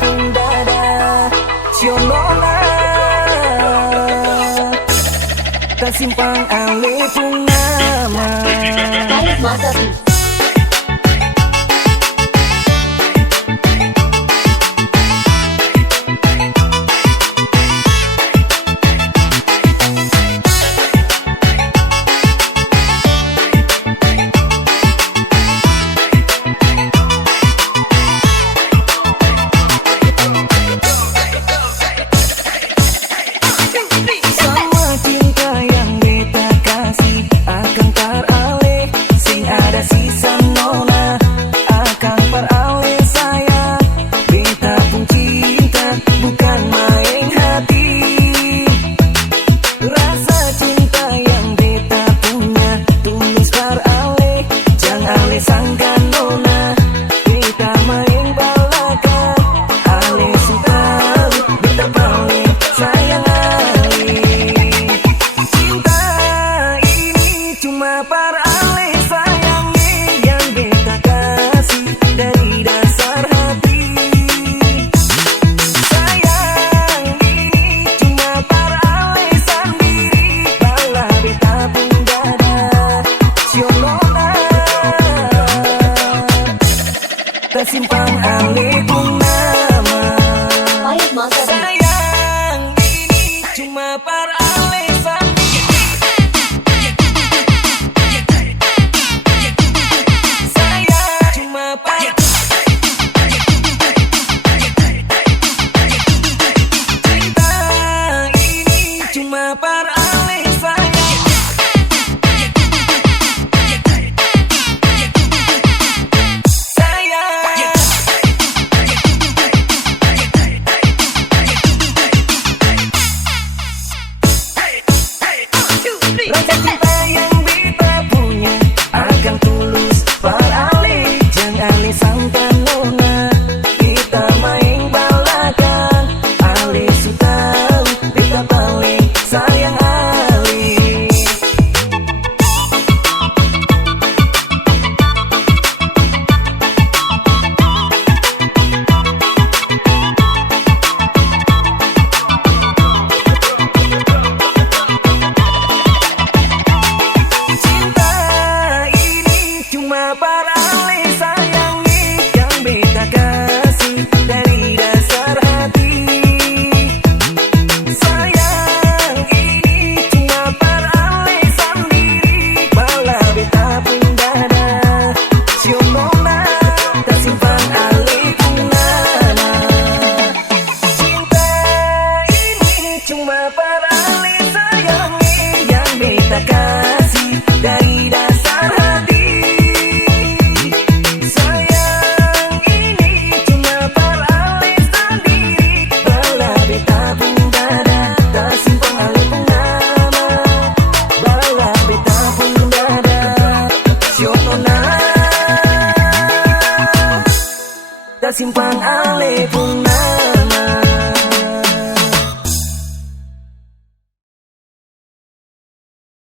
pun dada cionona tersimpang alih pun nama. Tersimpang alih pun nama. Sayang ini cuma peralisan. Sayang cuma cinta ini cuma peralisan. Rasa cinta yang kita punya akan tulus beralih. Jangan alih sangka nona kita main balakan. Alih sudah kita paling sayang alih. Peralih sayangi yang beta kasih dari dasar hati. Sayang ini cuma peralih sendiri. Bala beta pun dada cionona tersimpan alih pun nama. Cinta ini cuma peralih sayangi yang beta kasih dari dasar hati. Tersimpang alih pun nama.